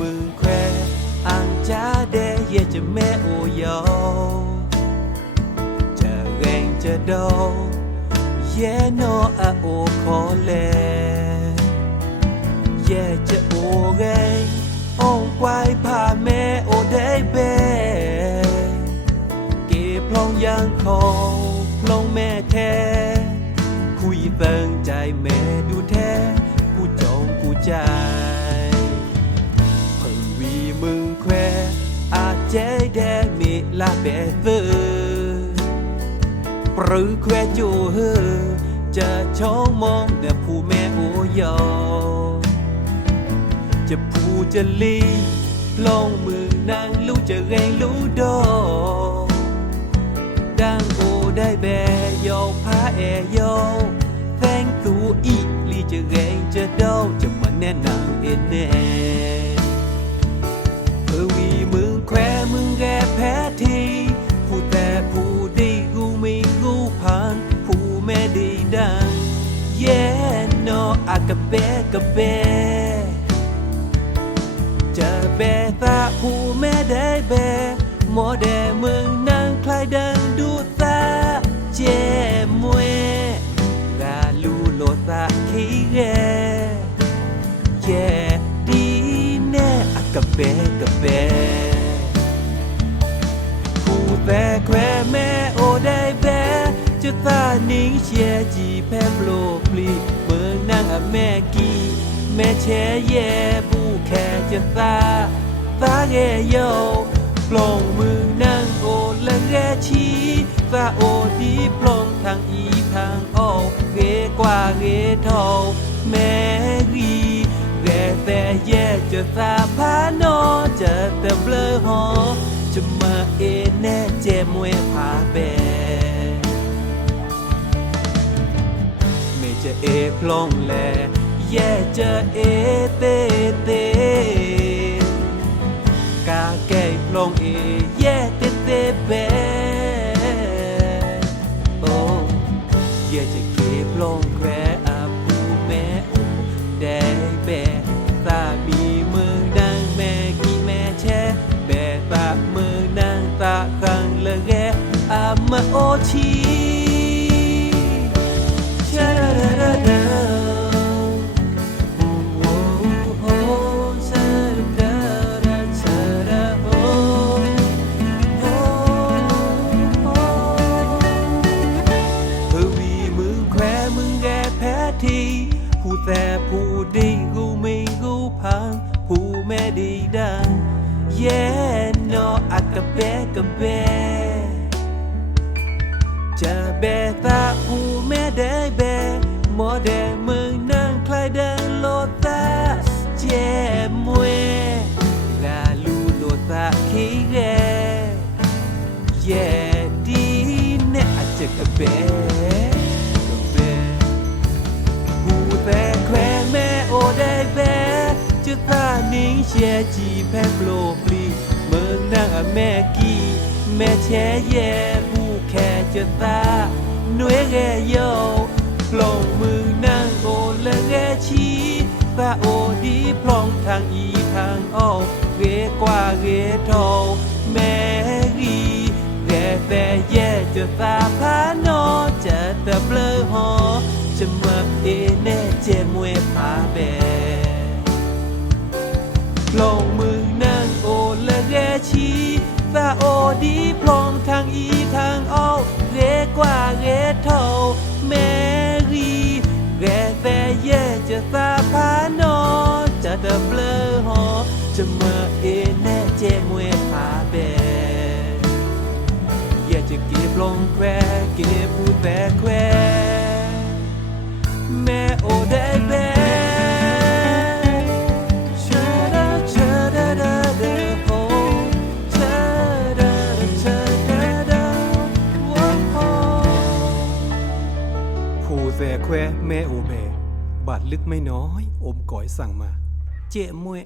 มืองแควอังจาเดเยจะแม่โอยอจะแรงจะดอเยโนออะโอขอแลเยจะโอแรงองควายพาแม่โอได้เบเก็บพลองยังคอพลองแม่แท้คุยเบิงใจแม่ดูแท้กูจองกูใา งมีลาเบเตอร์ปรือแควจูเฮอจะชองมองแต่ผู้แม่โอยอ จะพูจะลีลองมือนางรู้จะเรงรู้ดอดังโอได้แบยอพาแอโยแฟงตูอีลีจะเรงจะเดาจะมาแน่นางเอ็นแน่ อากะเบกะเบ เจะเบตาผู้แม่ได้เบหมอแดมึงนั่งคลายดังดูตาเจมวยกาลูโลตาคีเรแย่ดีแน่อะกะเบกะเบผู้แต่แควแม่โอได้เบจะตานิ่งเชียจีแพมโลปลี แม่กีแม่แช่แย่ผู้แค่จะตาตาแย่โยปลงมือนั่งโอละแกชีตาโอดีปลงทางอีทางออกเกกว่าเกเท่าแม่รีแกแต่แย่จะตาพานอจะแต่เบลอหอจะมาเอแน่เจมวยพาแบ จะเอพลองแล แย่จะเอเตเตกาแก่พลองเอ แย่เตเตเบโอ้แย่จะเก็บลงแควอาปูแม่โอได้แบตามีเมืองนั่งแม่กี่แม่แช่แบตาเมืองนั่งตาขังละแกอามาโอชี yeah no akabe kabe ja be ta u me de be mo de mung nang klai de lo ta je mwe la lu lo ta ki ge yeah di ne a che kabe kabe u te จะตานิ่งเชียจีแพบโลปลีเมืองนั่งอะแม่กีแม่แช่แย่ผู้แค่จะตาหน่วยแกโยปลงมือนั่งโอและแกชีตาโอดีพลองทางอีทางออเกกว่าเกโทแม่รีแกแต่แย่จะตาพา ตาโอดีพลองทางอีทางออเรกว่าเรเท่าแมรีแกแฟเย่จะซาพานอจะเดบเลอหอจะเมาเอแน่เจมวยหาเบเย่จะเก็บลงแควเก็บผู้แต่แคว ฟแต่แควแม่โอเบบาดลึกไม่น้อย อมก่อยสั่งมา เจ๊มวย